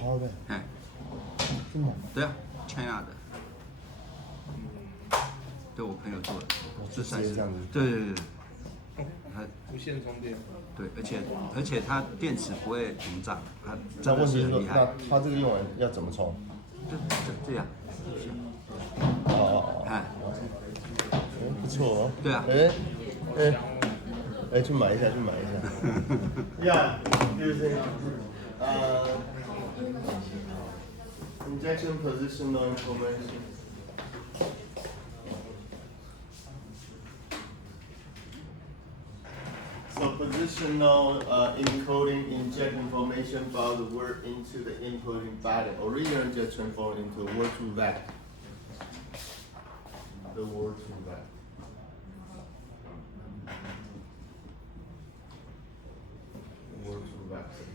Power Bank，哎，真的？对啊，China 的，对我朋友做的，这算是这样子。对，它无线充电。对，而且它电池不会膨胀，它那真的问题是说，是很厉害。那它这个用完要怎么充？这样，哦，哎，不错哦。对啊。去买一下。Yeah, using injection positional information. So positional encoding inject information about the word into the encoding pattern. Originally just transformed into a word to vector. The word to vector. Word to vector.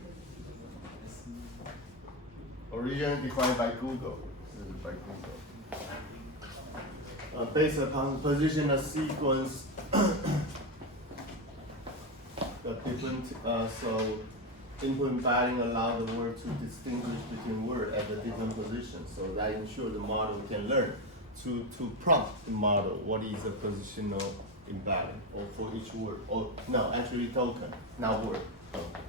Originally defined by Google. This is by Google. Based upon positional sequence. The different so input embedding allow the word to distinguish between words at the different positions. So that ensures the model can learn to prompt the model what is a positional embedding or for each word. Or no, actually token, not word. Token.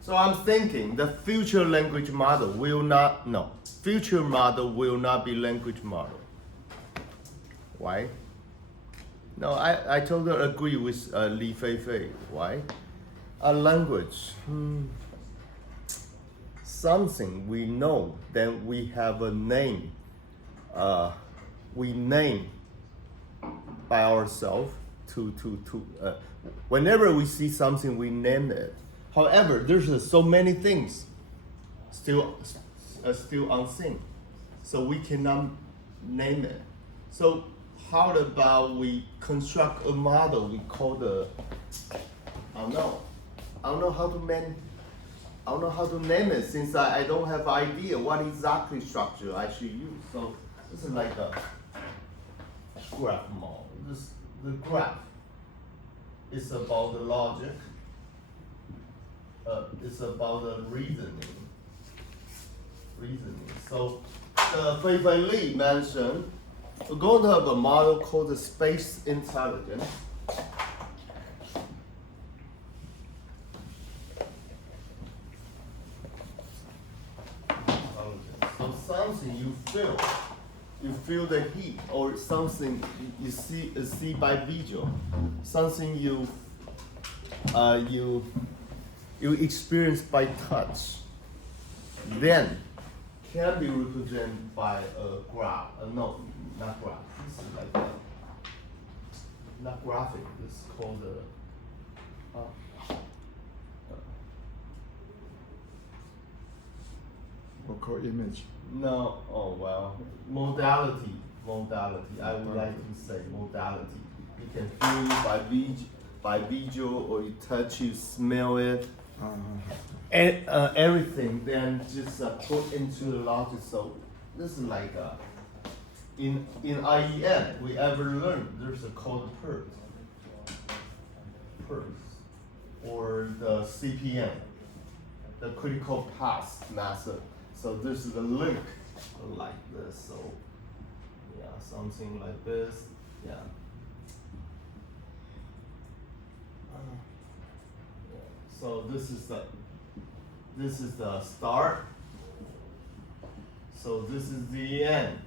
So I'm thinking the future language model will not future model will not be language model. Why? No, I totally agree with Li Feifei. Why? A language, something we know, then we have a name. We name by ourselves whenever we see something, we name it. However, there's so many things still unseen, so we cannot name it. So how about we construct a model we call I don't know how to name it since I don't have idea what exactly structure I should use. So this is like a graph model. The graph is about the logic. It's about the reasoning. So Feifei Li mentioned we're going to have a model called the space intelligence. So something you feel the heat, or something you see by visual, something you experience by touch, then can be represented by a graph. No, not graph. This is like not graphic. This is called or call image. no. Oh well, modality. I would like to say modality. You can feel it by visual, or you touch, you smell it. And everything then just put into the logic. So this is like in IEM we ever learned there's a called PERT or the CPM, the critical path method. So this is the link like this. So yeah, something like this. Yeah. So this is the start. So this is the end.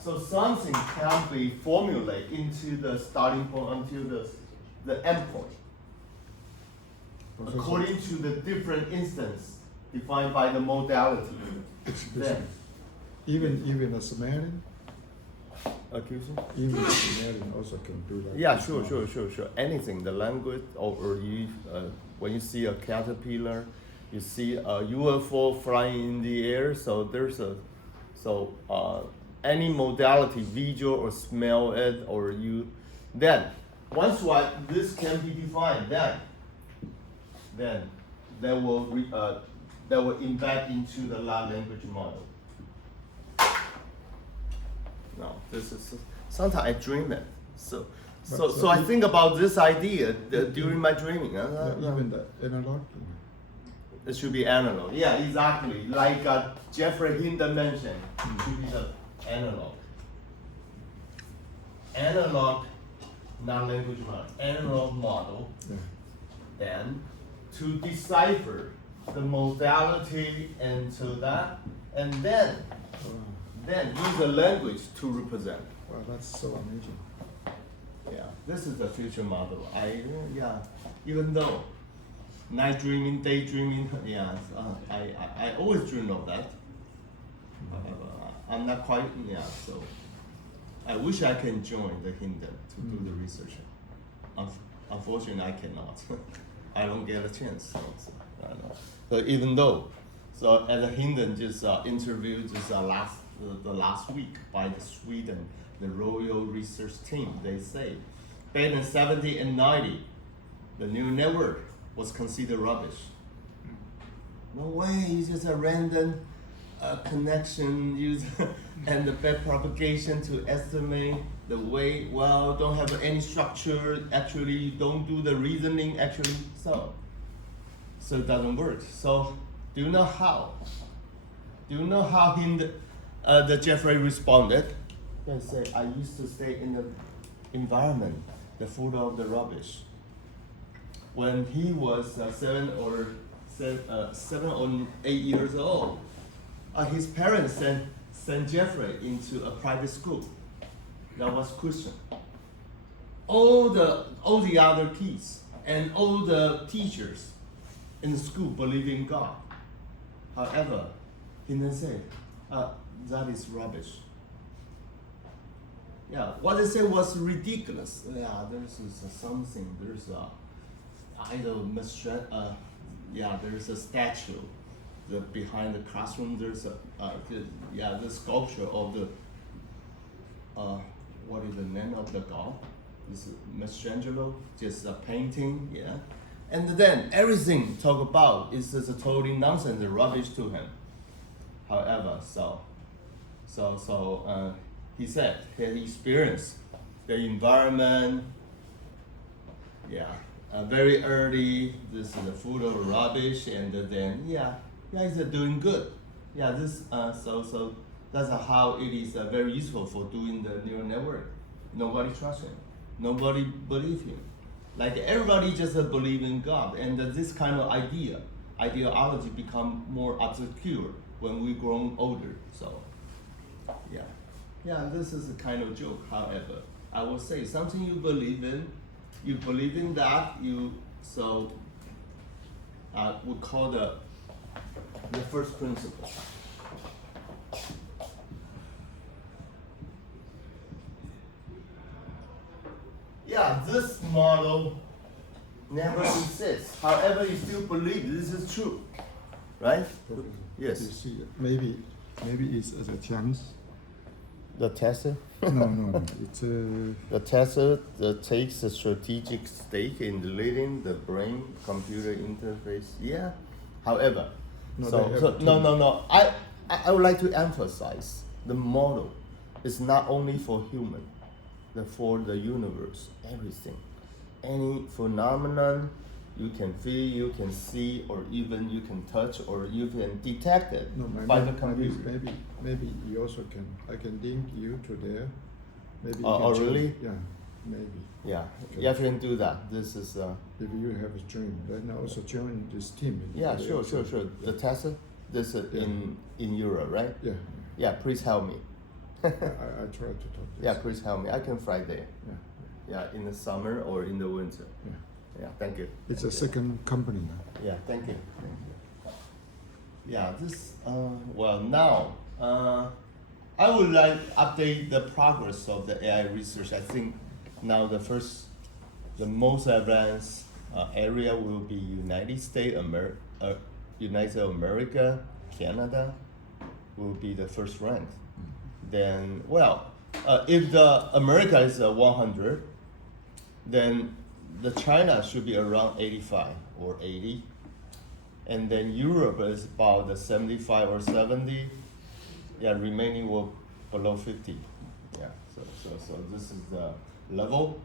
So something can be formulated into the starting point until the end point, according to the different instance defined by the modality. Then, Even a smelling, excuse me? even a smelling also can do that. Yeah, sure. Anything, the language, or you, when you see a caterpillar, you see a UFO flying in the air. So there's any modality, visual or smell it, or you, then once this can be defined, then that will embed into the large language model. No, this is sometimes I dream it. So So I think about this idea during my dreaming. Even the analog. It should be analog. Yeah, exactly. Like Jeffrey Hinton mentioned, it should be the analog. Analog, not language model. Analog model. Yeah. Then to decipher the modality into that, and then use the language to represent. Wow, that's so amazing. Yeah, this is the future model. Even though night dreaming, daydreaming, I always dream of that. I'm not quite, so I wish I can join the Hinton to do the research. Unfortunately, I cannot. I don't get a chance. I know. But even though, so at the Hinton just interviewed just the last week by the Sweden, the Royal Research Team, they say back in 70 and 90, the neural network was considered rubbish. No way, it's just a random connection used and the backpropagation to estimate the weight. Well, don't have any structure. Actually, you don't do the reasoning. Actually, so it doesn't work. So do you know how? Do you know how the Jeffrey responded? They say, I used to stay in the environment, the full of the rubbish. When he was 7 or 8 years old, his parents sent Jeffrey into a private school that was Christian. All the other kids and all the teachers in the school believe in God. However, he then said, that is rubbish. Yeah, what they said was ridiculous. Yeah, there's something, there's a idol, there's a statue. Behind the classroom, there's the sculpture of the, what is the name of the god? This is Michelangelo, just a painting, yeah. And then everything talk about is just a totally nonsense, rubbish to him. However, he said he experienced the environment, very early. This is a full of rubbish, and then he's doing good. So that's how it is very useful for doing the neural network. Nobody trusts him. Nobody believes him. Like everybody just believe in God, and this kind of ideology become more obscure when we grow older. So, this is a kind of joke. However, I will say something you believe in that we call the first principle. This model never exists. However, you still believe this is true, right? Yes. You see, maybe it's a chance. The Tesla? No, it's The Tesla that takes a strategic stake in leading the brain-computer interface. Yeah. However, no. I would like to emphasize the model is not only for human, but for the universe, everything. Any phenomenon you can feel, you can see, or even you can touch, or you can detect it by the computer. Maybe you also can. I can link you to there. Maybe. Oh, really? Yeah, maybe. Yeah, okay. You can do that. This is. If you have a join, then also join this team. Yeah, sure. The Tesla, this is in Europe, right? Yeah. Yeah, please help me. I try to talk. Yeah, please help me. I can fly there. Yeah, in the summer or in the winter. Yeah, thank you. It's a second company now. Yeah, thank you. Yeah, this, now, I would like to update the progress of the AI research. I think now the most advanced area will be United America, Canada will be the first rank. Then, if the America is 100, then the China should be around 85 or 80, and then Europe is about the 75 or 70. Yeah, remaining will below 50. Yeah, so this is the level.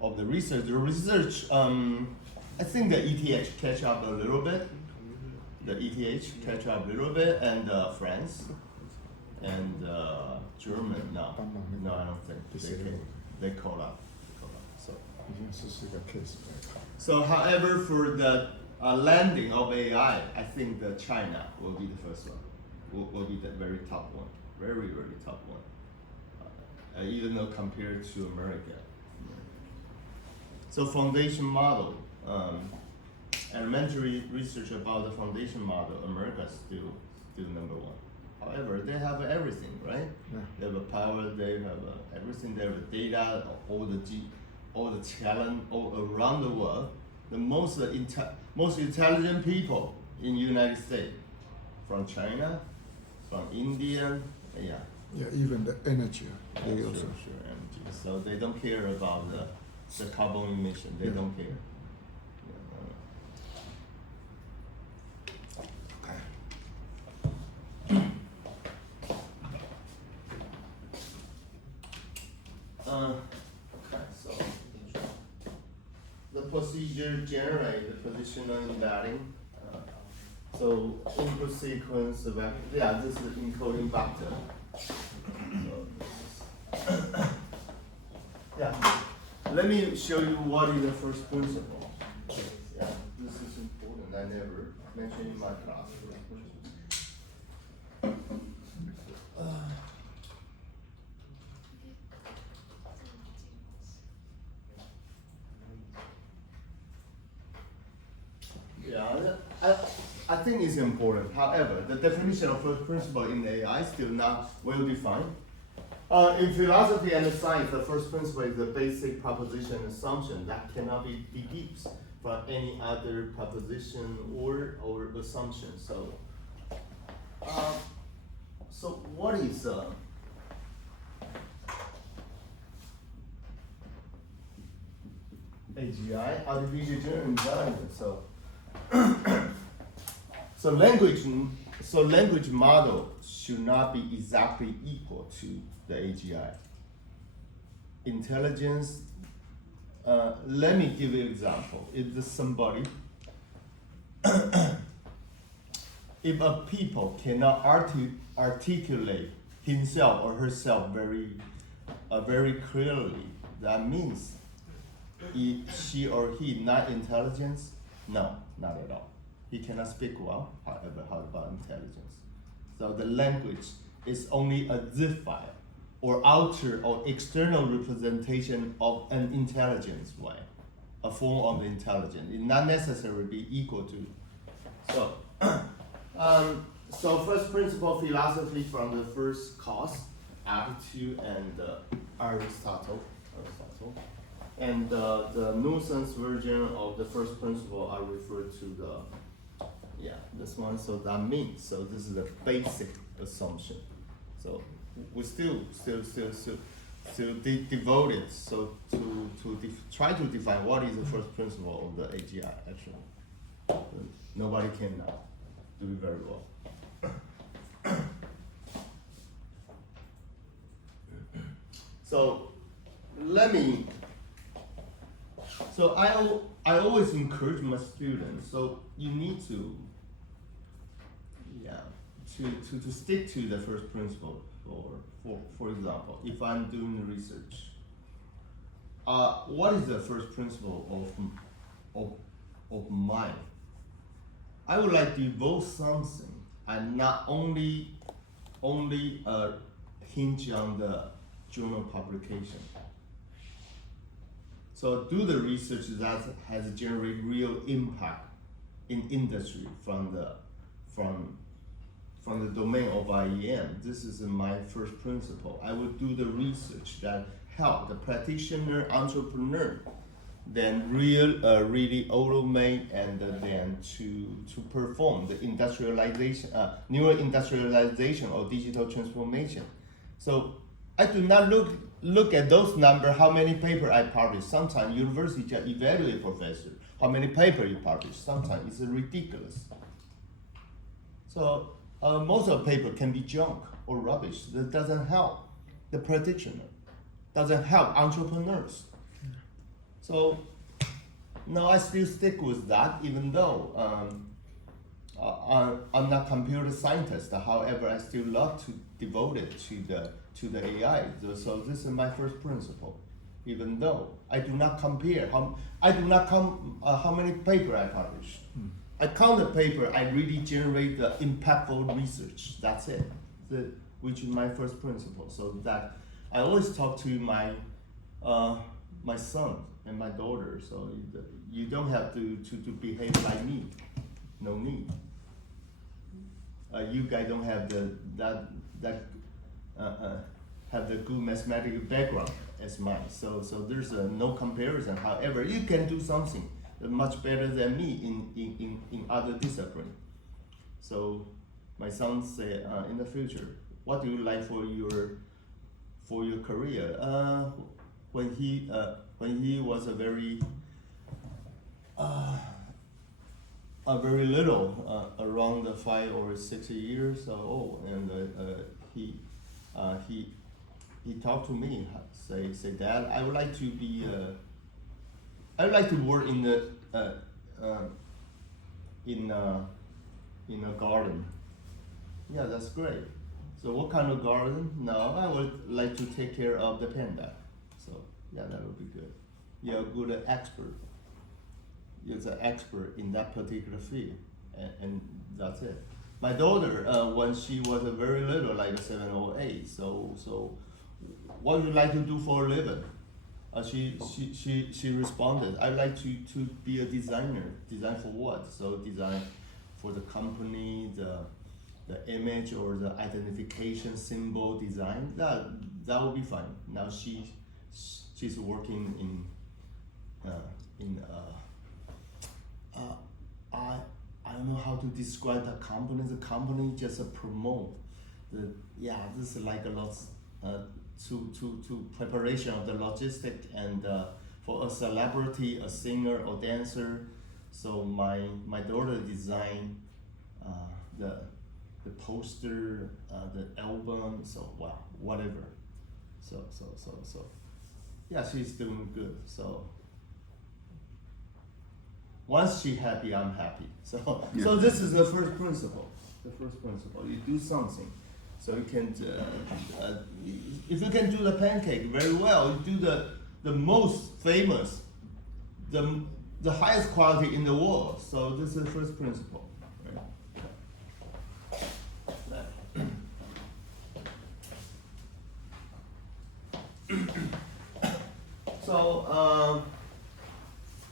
of the research. The research, I think the ETH catch up a little bit. The ETH catch up a little bit, and France, and German. No, I don't think they caught up. So. 已经是个 case 来看。 So, however, for the landing of AI, I think that China will be the first one. Will be the very top one, very top one. Even though compared to America. So, foundation model, elementary research about the foundation model, America is still number one. However, they have everything, right? Yeah. They have a power, they have everything. They have data, all the talent all around the world. The most intelligent people in United States, from China, from India, yeah. Yeah, even the energy, they Sure, also. sure, energy. So they don't care about the carbon emission. They Yeah. don't care. Okay, so the procedure generate the positional embedding. So input sequence of this is the encoding vector. So yeah, let me show you what is the first principle. Yeah, this is important. I never mentioned in my class. Yeah, I think it's important. However, the definition of first principle in AI is still not well defined. In philosophy and science, the first principle is the basic proposition assumption that cannot be deduced from any other proposition or assumption. So, what is AGI? Artificial General Intelligence. So language model should not be exactly equal to the AGI. Intelligence, let me give you an example. If if a people cannot articulate himself or herself very clearly, that means she or he not intelligent? No, not at all. He cannot speak well, however, how about intelligence? So the language is only a zip file or outer or external representation of an intelligence way, a form of intelligence. It not necessarily be equal to. So first principle philosophy from the first cause, attitude, and Aristotle. And the nuisance version of the first principle I refer to this one. So that means, so this is the basic assumption. So we still devoted so to try to define what is the first principle of the AGI actually. Nobody can do it very well. So So I always encourage my students. So you need to stick to the first principle. For example, if I'm doing research, what is the first principle of mine? I would like to devote something and not only hinge on the journal publication. So do the research that has generated real impact in industry from the domain of IEM. This is my first principle. I will do the research that help the practitioner, entrepreneur, then really automate and then to perform the industrialization, neural industrialization or digital transformation. So I do not look at those numbers, how many papers I publish. Sometimes university just evaluate professor, how many papers you publish. Sometimes it's ridiculous. So most of the paper can be junk or rubbish. That doesn't help the practitioner, doesn't help entrepreneurs. So no, I still stick with that, even though I'm not computer scientist. However, I still love to devote it to the AI. So this is my first principle. Even though I do not compare how many paper I published. I count the paper. I really generate the impactful research. That's it. Which is my first principle. So that I always talk to my my son and my daughter. So you don't have to behave like me. No need. You guys don't have have the good mathematical background as mine. So there's no comparison. However, you can do something much better than me in other discipline. So my son said, in the future, what do you like for your career? When he was a very little, around 5 or 6 years old, and he talked to me, say, Dad, I would like to be I would like to work in the in a garden. Yeah, that's great. So what kind of garden? No, I would like to take care of the panda. So yeah, that would be good. You're a good expert. You're an expert in that particular field, and that's it. My daughter, when she was very little, like 7 or 8, so what would you like to do for a living? She responded, I'd like to be a designer. Design for what? So design for the company, the image or the identification symbol design. That would be fine. Now she's working in I don't know how to describe the company. The company just promote this is like a lot to preparation of the logistic and for a celebrity, a singer or dancer. So my daughter designed the poster, the album. So wow, whatever. So yeah, she's doing good. So once she's happy, I'm happy. So this is the first principle. The first principle, you do something. So you can, if you can do the pancake very well, you do the most famous, the highest quality in the world. So this is the first principle. So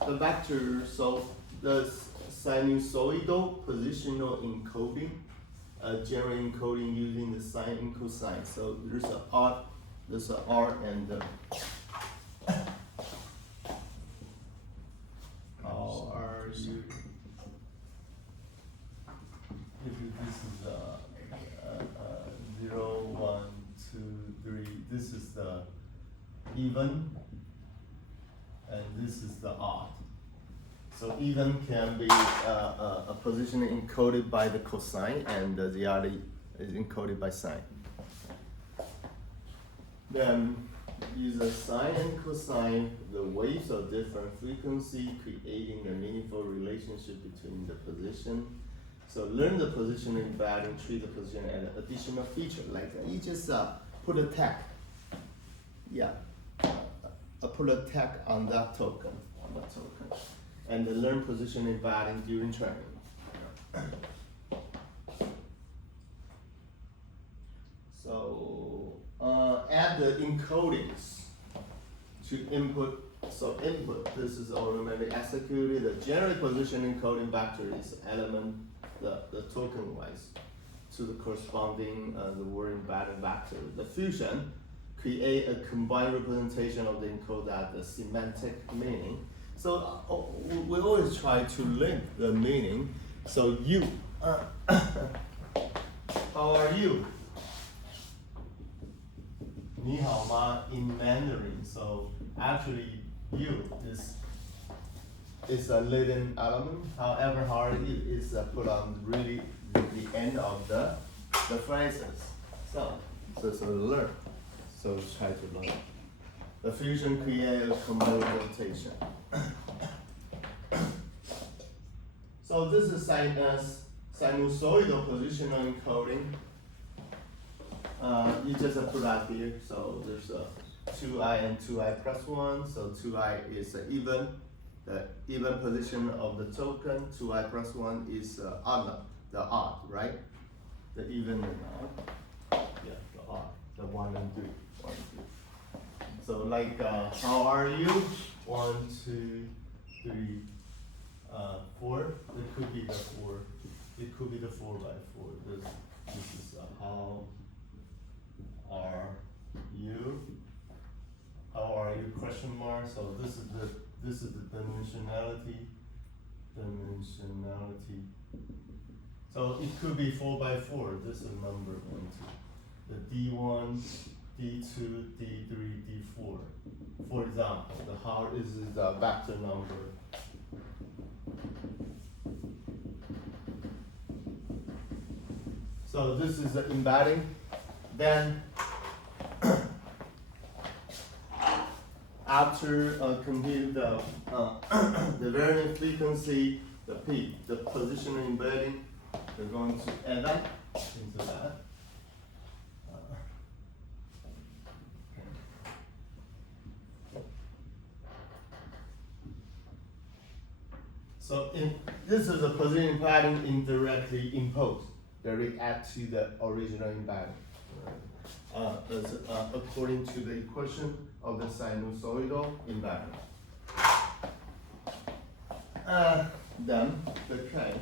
the vector, so the sinusoidal positional encoding, general encoding using the sine and cosine. So there's a R and how are you? This is 0, 1, 2, 3. This is the even, and this is the odd. So even can be a position encoded by the cosine, and the other is encoded by sine. Then use a sine and cosine, the waves of different frequency, creating a meaningful relationship between the position. So learn the position embedding, treat the position as an additional feature. Like you just put a tag. Yeah, put a tag on that token. And learn position embedding during training. So add the encodings to input. So input, this is automatically executed. The generic position encoding vector is element, the token wise, to the corresponding the word embedding vector. The fusion create a combined representation of the encode the semantic meaning. So we always try to link the meaning. So you, how are you? 你好吗 in Mandarin. So actually, you is a leading element. However, how are you is put on really the end of the phrases. So learn. So try to learn. the fusion create a convert notation. So this is sinusoidal positional encoding. You just put that here. So there's a 2i and 2i plus 1. So 2i is even, the even position of the token. 2i plus 1 is odd, the odd, right? The even and odd. Yeah, the odd, the 1 and 3. 1 and 3. So like, how are you? 1, 2, 3, 4. It could be the 4. It could be the 4 by 4. This is how are you? How are you? Question mark. So this is the dimensionality. Dimensionality. So it could be 4 by 4. This is number 1, 2. The D1, D2, D3, D4. For example, the how is the vector number. So this is the embedding. Then after compute the the varying frequency, the peak, the positional embedding, we're going to add that into that. So this is the position pattern indirectly imposed. They react to the original embedding. According to the equation of the sinusoidal embedding. Then the K.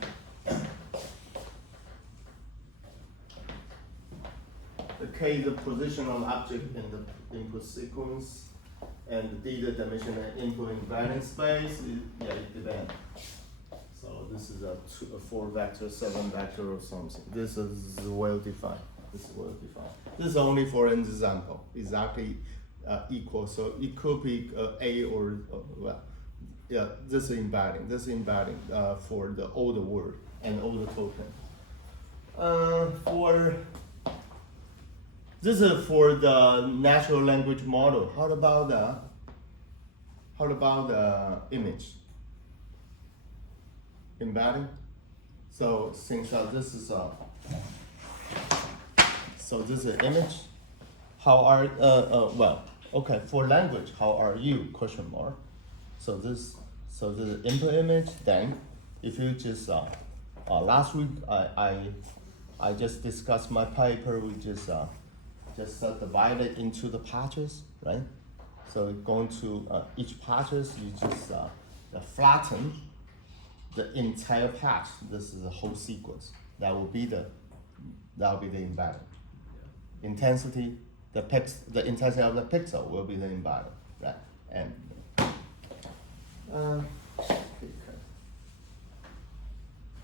The K is the position of object in the input sequence, and the D the dimension of input embedding space. It depends. So this is a 4 vector, 7 vector, or something. This is well defined. This is well defined. This is only for an example, exactly equal. So it could be A or well, yeah. This is embedding. This is embedding for the older word and older token. This is for the natural language model. How about the image embedding? So since this is so this is image. How are well, okay, for language, how are you? Question mark. So this is input image. Then if you just last week I just discussed my paper. We just divide it into the patches, right? So going to each patches, you just flatten the entire patch. This is the whole sequence. That will be the embedding. Intensity, the intensity of the pixel will be the embedding, right? And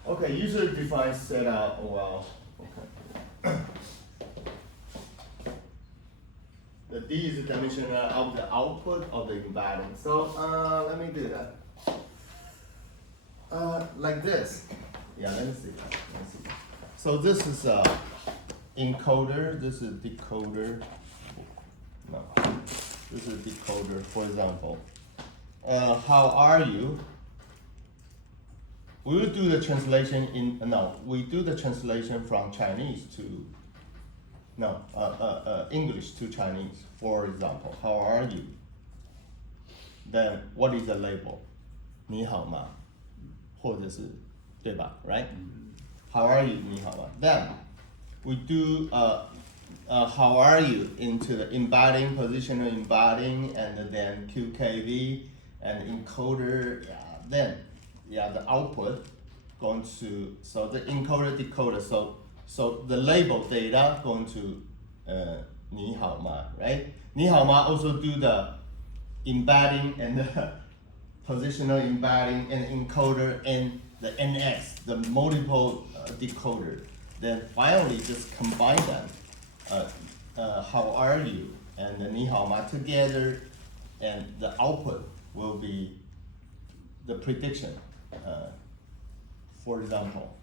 okay, user defined setup. Well, okay. The D is the dimension of the output of the embedding. So let me do that. Like this. Yeah, let me see. So this is encoder. This is decoder. No, this is decoder. For example, how are you? We will do the translation we do the translation from Chinese to English to Chinese. For example, how are you? Then what is the label? 你好吗？或者是对吧 right? How are you? 你好吗 Then we do how are you into the embedding, positional embedding, and then QKV and encoder. Then the output going to the encoder decoder. So the label data going to 你好吗 right? 你好吗 also do the embedding and the positional embedding and encoder and the NX, the multiple decoder. Then finally just combine them. How are you and the 你好吗 together, and the output will be the prediction. For example,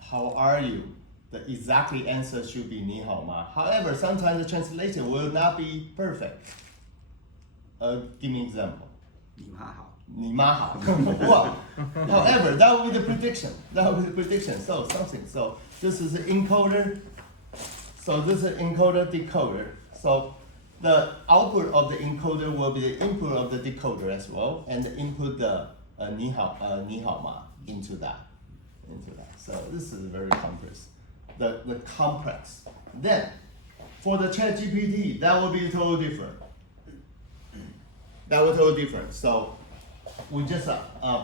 how are you? the exactly answer should be 你好吗. However, sometimes the translation will not be perfect. Give me an example. 你妈好。你妈好. Well, however, that will be the prediction. That will be the prediction. So something. So this is the encoder. So this is encoder decoder. So the output of the encoder will be the input of the decoder as well, and input the 你好吗 into that. So this is very complex. The complex. Then for the ChatGPT, that will be totally different. That will totally different. So we just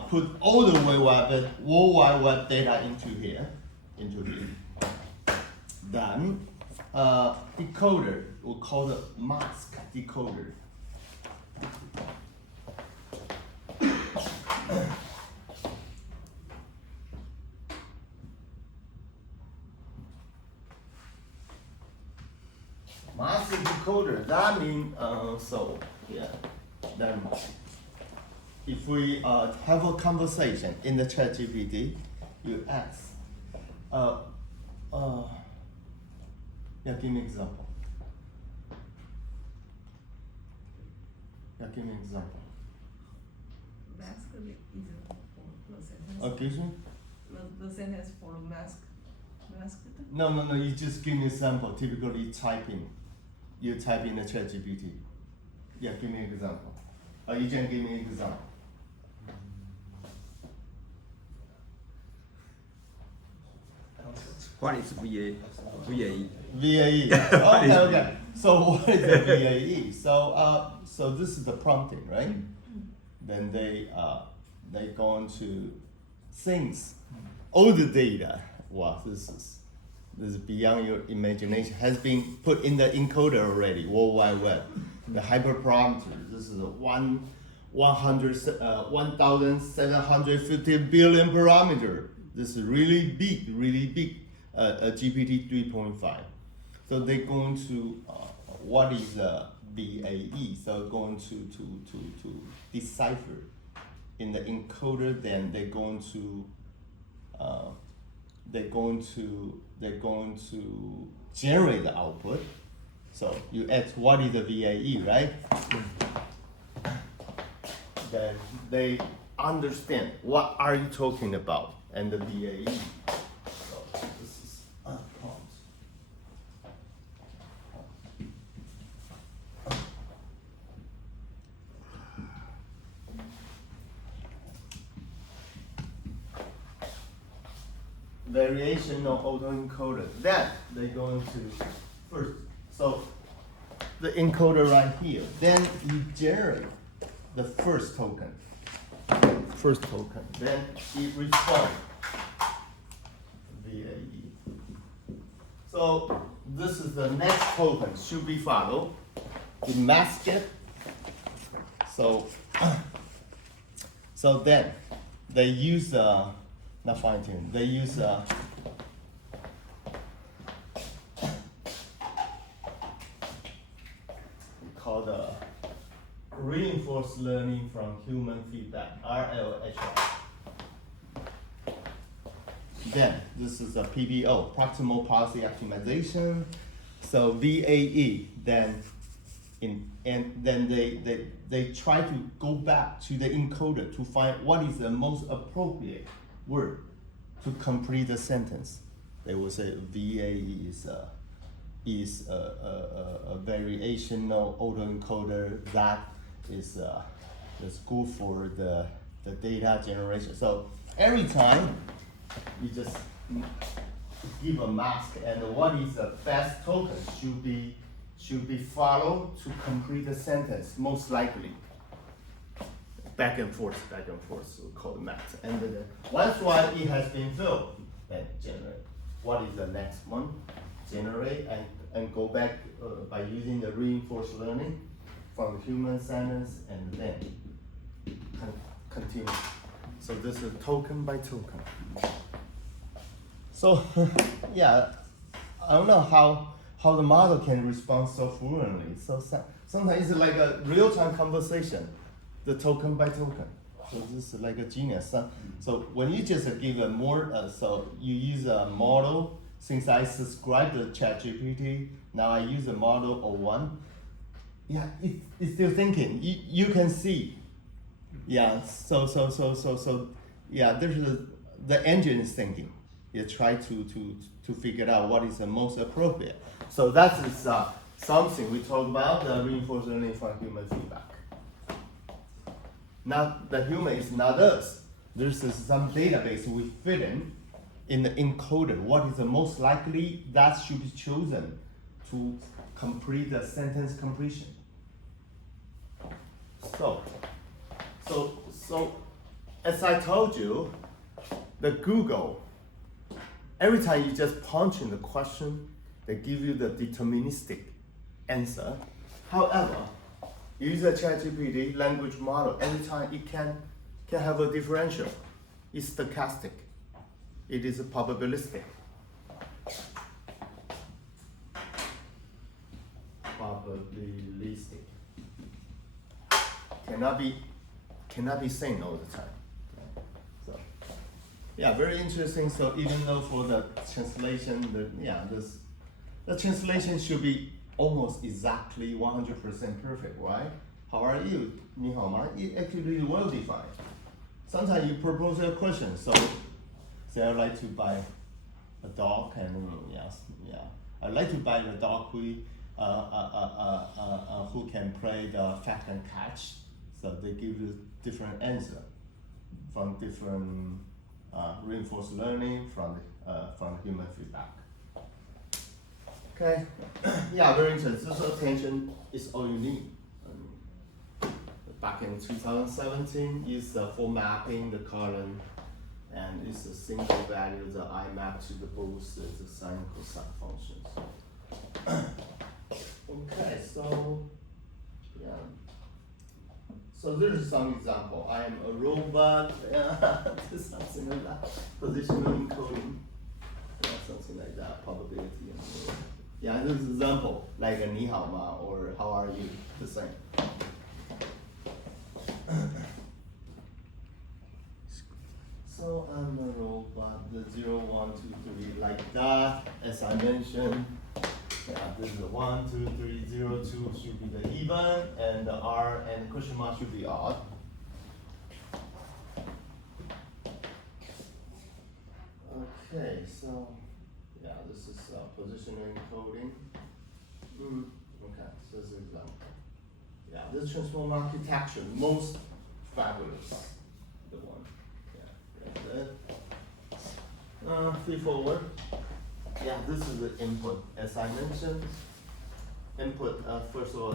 put all the World Wide Web data into here. Then decoder, we'll call the mask decoder. Mask decoder, that means, then if we have a conversation in the ChatGPT, you ask, give me an example. Give me an example. Mask is the sentence. Excuse me? The sentence for mask. No, you just give me a sample. Typically you type in the ChatGPT. Yeah, give me an example. You can give me an example. What is VAE? VAE. Okay. So what is the VAE? So this is the prompting, right? Then they going to things, all the data. Wow, this is beyond your imagination. Has been put in the encoder already. World Wide Web. The hyperparameter. This is 1,750 billion parameter. This is really big. A GPT 3.5. So they're going to what is the VAE? So going to decipher in the encoder. Then they're going to generate the output. So you ask what is the VAE, right? Then they understand what are you talking about and the VAE. So this is prompt. Variational autoencoder. Then they're going to first. So the encoder right here. Then you generate the first token. Then it responds. VAE. So this is the next token should be followed. You mask it. So then they use not fine tune. They use called reinforced learning from human feedback, RLHF. Then this is a PPO, proximal policy optimization. So VAE. Then they try to go back to the encoder to find what is the most appropriate word to complete the sentence. They will say VAE is a variational autoencoder that is good for the data generation. So every time you just give a mask, and what is the best token should be followed to complete the sentence most likely. Back and forth, we call the math. And then once it has been filled, then generate. What is the next one? Generate and go back by using the reinforced learning from the human sentence, and then continue. So this is token by token. So yeah, I don't know how the model can respond so fluently. So sometimes it's like a real-time conversation, the token by token. So this is like a genius. So when you just give a more, so you use a model since I subscribed to ChatGPT, now I use the model 01. Yeah, it's still thinking. You can see. Yeah, so yeah, the engine is thinking. You try to figure out what is the most appropriate. So that is something we talk about, the reinforced learning from human feedback. Now the human is not us. There's some database we fit in the encoder. What is the most likely that should be chosen to complete the sentence completion. So as I told you, the Google, every time you just punch in the question, they give you the deterministic answer. However, use a ChatGPT language model, every time it can have a differential. It's stochastic. It is probabilistic. Probabilistic. Cannot be same all the time. So yeah, very interesting. So even though for the translation, the translation should be almost exactly 100% perfect, right? How are you? 你好吗? It actually is well defined. Sometimes you propose a question, so say I'd like to buy a dog, and I'd like to buy the dog who can play the fetch and catch. So they give you different answer from different reinforced learning from human feedback. Okay, yeah, very interesting. So attention is all you need. Back in 2017, is for mapping the column, and it's a single value that I map to the both the sine and cosine functions. Okay, so yeah. So this is some example. I am a robot. Something like that. Positional encoding. Something like that. Probability. Yeah, this is example like a 你好吗 or how are you? The same. So I'm a robot. The 0, 1, 2, 3 like that. As I mentioned. Yeah, this is the 1, 2, 3, 0, 2 should be the even, and the R and the question mark should be odd. Okay, so yeah, this is positional encoding. Okay, so this is example. Yeah, this transform architecture, most fabulous, the one. Yeah, that's it. Feed forward. Yeah, this is the input. As I mentioned, input, first of all,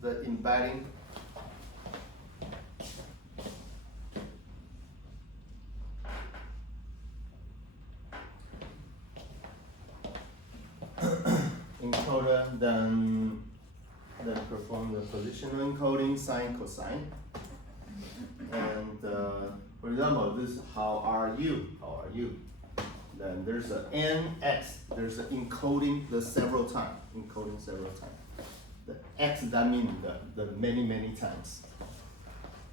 the embedding. Encoder, then perform the positional encoding, sine, cosine. And for example, this is how are you? How are you? Then there's an NX, there's an encoding the several times, The X, that means the many times.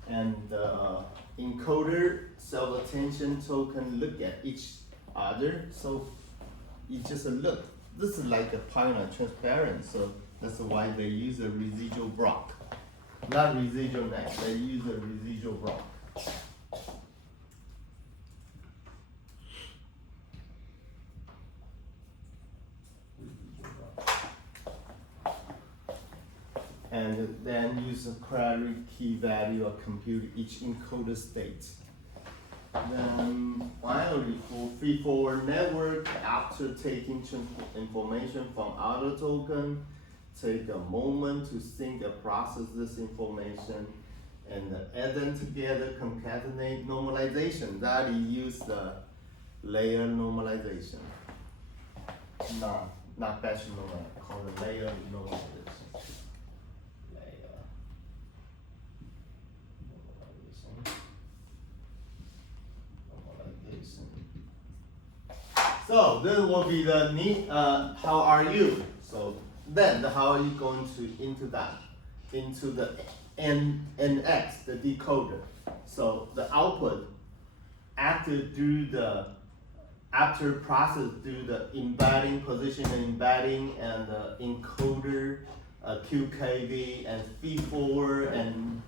And the encoder, self-attention token look at each other, so you just look. This is like a Python transparent, so that's why they use a residual block. Not residual net, they use a residual block. And then use a query key value or compute each encoder state. Then finally, for feed-forward network, after taking information from other token, take a moment to think and process this information, and add them together, concatenate normalization. That use the layer normalization. Not batch normalization, called the layer normalization. So this will be the how are you? So then how are you going to into the NX, the decoder. So the output acted through the after process do the embedding, position embedding, and encoder, QKV, and feed-forward, and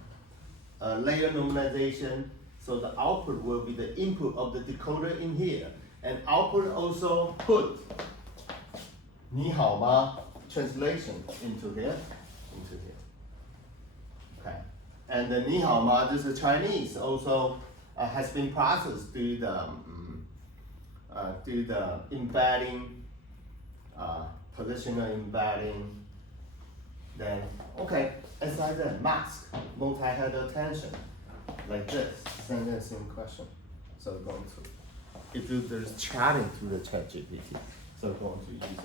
layer normalization. So the output will be the input of the decoder in here, and output also put 你好吗 translation into here. Okay, and the 你好吗 this is Chinese also has been processed through the embedding, positional embedding. Then okay, as I said, mask, multi-head attention, like this, sentencing question. So going to, if there's chatting through the ChatGPT, so going to use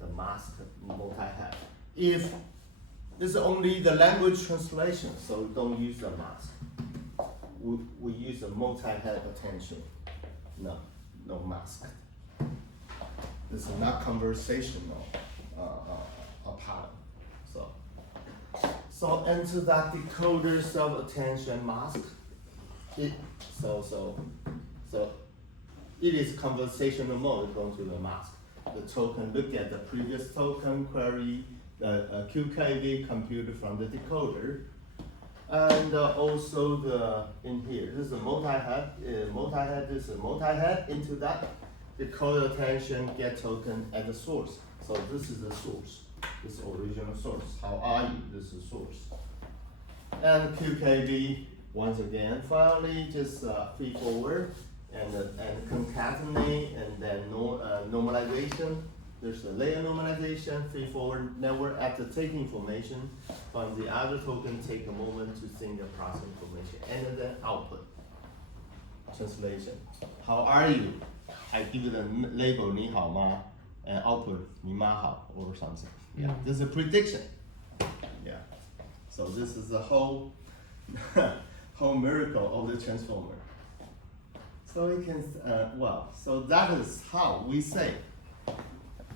the mask multi-head. If it's only the language translation, so don't use the mask. We use a multi-head attention. No mask. This is not conversational pattern. So enter that decoder self-attention mask. It is conversational mode going to the mask. The token look at the previous token query, the QKV computed from the decoder, and also the in here. This is a multi-head. This is a multi-head into that decoder attention get token at the source. So this is the source. This original source. How are you? This is source. And QKV once again. Finally, just feed forward and concatenate, and then normalization. There's a layer normalization, feed forward network after taking information from the other token, take a moment to think the process information, and then output. Translation. How are you? I give you the label 你好吗 and output 你妈好 or something. Yeah, this is a prediction. Yeah. So this is the whole whole miracle of the transformer. So we can so that is how we say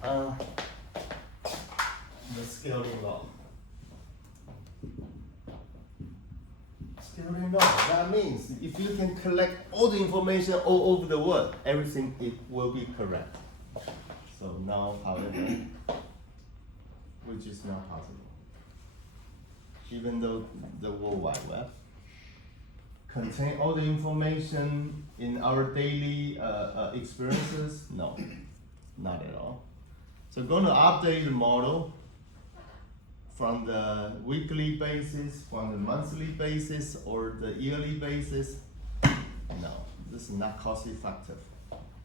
the scaling law. Scaling law, that means if you can collect all the information all over the world, everything it will be correct. So now, however, which is not possible. Even though the World Wide Web contain all the information in our daily experiences, no, not at all. So going to update the model from the weekly basis, from the monthly basis, or the yearly basis. No, this is not cost effective,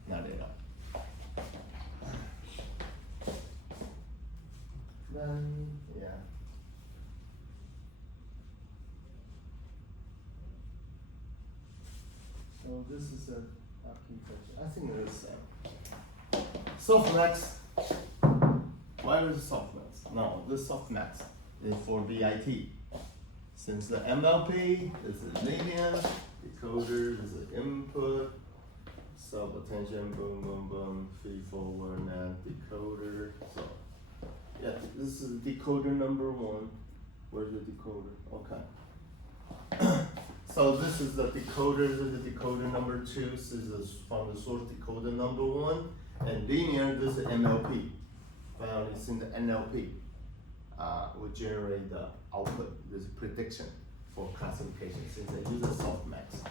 not at all. Then, yeah. So this is a application. I think it is softmax. Why is it softmax? No, this softmax is for BIT. Since the MLP is a linear, decoder is an input, sub-attention, boom, boom, boom, feed forward, and decoder. So, yeah, this is decoder number 1. Where's the decoder? Okay. So this is the decoder, this is the decoder number 2, this is from the source decoder number 1, and linear, this is MLP. Well, it's in the NLP, will generate the output, this prediction for classification, since I use a softmax.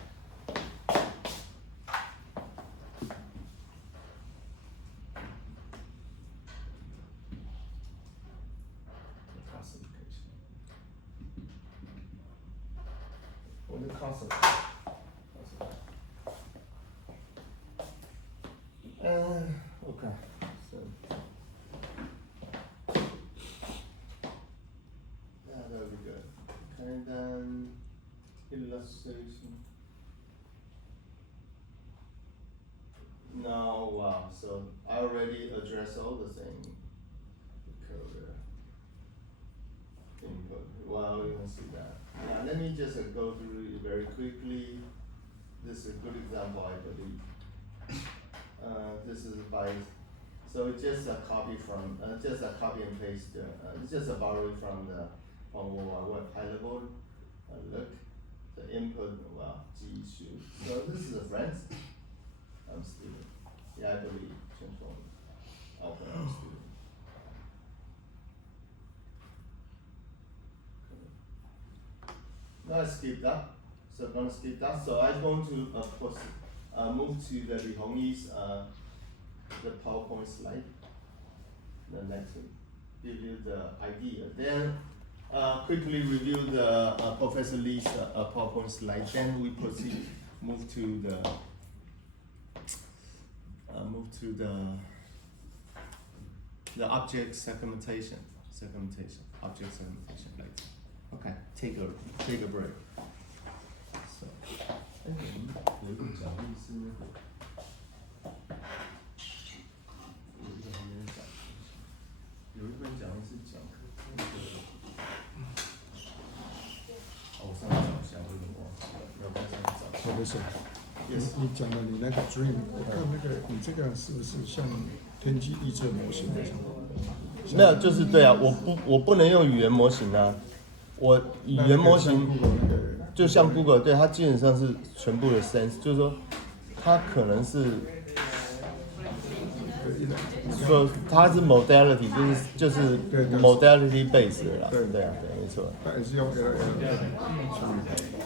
What the concept? Okay. So that'll be good. And then illustration. No, wow. So I already addressed all the things. Decoder. Input. Well, you can see that. Now let me just go through it very quickly. This is a good example, I believe. This is by, so it's just a copy from, just a copy and paste. It's just a borrowing from the World Wide Web high level look. The input, well, G shoot. So this is a friend. I'm student. Yeah, I believe transform open student. Now I skip that. So I'm gonna skip that. So I'm going to move to the Li Hongyi's the PowerPoint slide. The next one, give you the idea. Then quickly review the Professor Lee's PowerPoint slide. Then we proceed, move to the object segmentation, object segmentation later. Okay, take a break. So,有一个讲义是那个，有一本讲义是讲那个，我上次找一下，我有点忘记了，要不要上去找？好的是。你讲的你那个 dream， 我看那个你这个是不是像天气预测模型那种？没有，就是对啊，我不能用语言模型啊，我语言模型就像 Google， 对它基本上是全部的 sense， 就是说它可能是说它是 modality， 就是 modality based 的啦，对啊，对，没错。它也是用 LLM，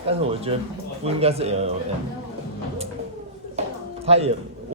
但是我觉得不应该是 LLM， 它也